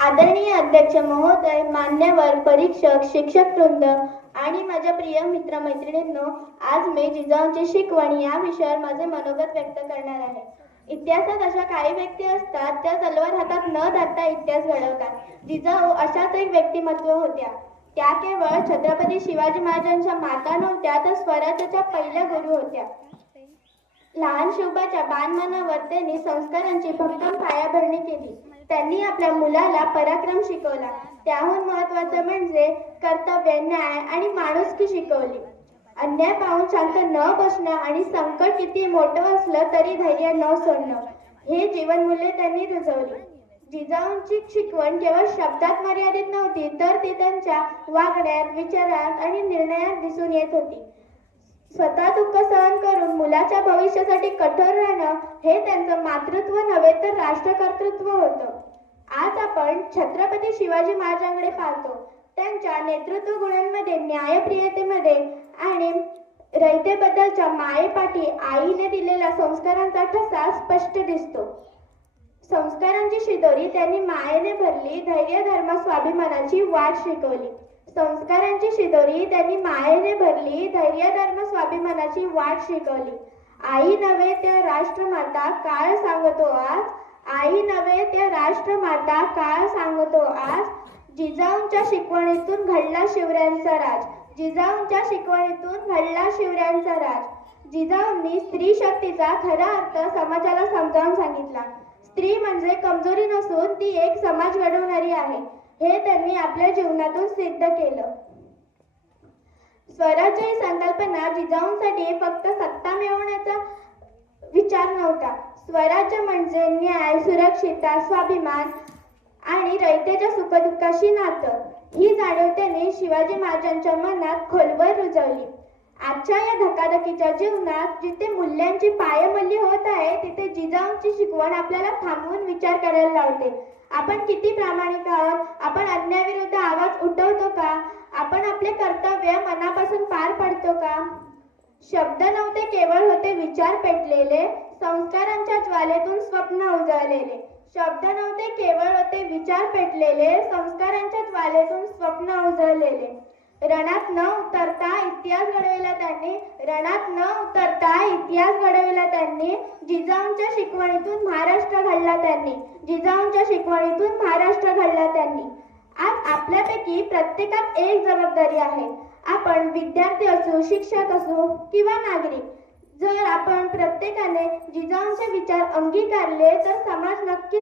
आदरणीय अध्यक्ष महोदय, मान्यवर परीक्षक, शिक्षक वृंद आणि माझ्या प्रिय मित्रमैत्रिणींनो, आज मी जिजाऊंची शिकवण या विषयावर माझे मनोगत व्यक्त करणार आहे. इतिहासात अशा काही व्यक्ती असतात त्या तलवार हातात न धरता इतिहास घडवतात. जिजाऊ अशाच एक व्यक्तिमत्व होत्या. त्या केवळ छत्रपती शिवाजी महाराजांच्या माता नव्हत्या, तर स्वराज्याच्या पहिल्या गुरु होत्या. लहान शिवबाच्या बाणमनावर त्यांनी संस्कारांची भक्कम पायाभरणी केली. त्यांनी आपल्या मुलाला पराक्रम शिकवला. त्याहून महत्त्वाचं म्हणजे कर्तव्य, न्याय आणि माणुसकी शिकवली. अन्याय पाहून शांत न बसणं आणि संकट किती मोठं असलं तरी धैर्य न सोडणं, हे जीवनमूल्ये त्यांनी रुजवली. जिजाऊंची शिकवण केवळ शब्दात मर्यादित नव्हती, तर ती त्यांच्या वागण्यात, विचारात आणि निर्णयात दिसून येत होती. स्वतः दुःख सहन करून मुलाच्या भविष्यासाठी कठोर राहणं हे त्यांचं मातृत्व नव्हे तर राष्ट्रकर्तृत्व होतं. आज आपण छत्रपती शिवाजी महाराजांकडे पाहतो. त्यांच्या नेतृत्व गुणांमध्ये, न्यायप्रियतेमध्ये आणि रयतेबद्दलच्या मायेपाठी आईने दिलेला संस्कारांचा ठसा स्पष्ट दिसतो. संस्कारांची शिदोरी त्यांनी मायेने भरली, धैर्य, धर्म, स्वाभिमानाची वाट शिकवली. संस्कारांची शिदोरी त्यांनी मायेने भरली, धैर्य, धर्म, स्वाभिमानाची वाट शिकवली. आई नव्हे तर राष्ट्रमाता, काळ सांगतो आज. आई नव्हे तर राष्ट्रमाता, काळ सांगतो आज. जिजाऊंच्या शिकवणीतून घडला शिवरायांचा राज. जिजाऊंच्या शिकवणीतून घडला शिवरायांचा राज. जिजाऊंनी स्त्री शक्तीचा खरा अर्थ समाजाला समजावून सांगितला. स्त्री म्हणजे कमजोरी नसून ती एक समाज घडवणारी आहे, हे त्यांनी आपल्या जीवनातून सिद्ध केलं. स्वराज्य ही संकल्पना जिजाऊंसाठी फक्त सत्ता मिळवण्याचा विचार नव्हता. स्वराज्य म्हणजे न्याय, सुरक्षितता, स्वाभिमान आणि रयतेच्या सुखदुःखाशी नातं, ही जाणीव त्यांनी शिवाजी महाराजांच्या मनात खोलवर रुजवली. आजच्या या धकाधकीच्या जीवनात जिथे मूल्यांची पायमल्ली होत आहे, तिथे जिजाऊंची शिकवण आपल्याला थांबवून विचार करायला लावते. आपण किती प्रामाणिक आहोत? आपण अन्यायाविरुद्ध आवाज उठवतो का? आपण आपले कर्तव्य मनापासून पार पाडतो का? शब्द नव्हते केवळ, होते विचार पेटलेले, संस्कारांच्या ज्वालेतून स्वप्न उजळलेले. शब्द नव्हते केवळ, होते विचार पेटलेले, संस्कारांच्या ज्वालेतून स्वप्न उजळलेले. रणात न उतरता इतिहास घडविला त्यांनी. रणात न उतरता इतिहास घडविला त्यांनी. जिजाऊंच्या शिकवणीतून महाराष्ट्र घडला त्यांनी. जिजाऊंच्या शिकवणीतून महाराष्ट्र घडला त्यांनी. आज आपल्यापैकी प्रत्येकात एक जबाबदारी आहे. आपण विद्यार्थी असू, शिक्षक असू किंवा नागरिक, जर आपण प्रत्येकाने जिजाऊंचे विचार अंगीकारले तर समाज नक्की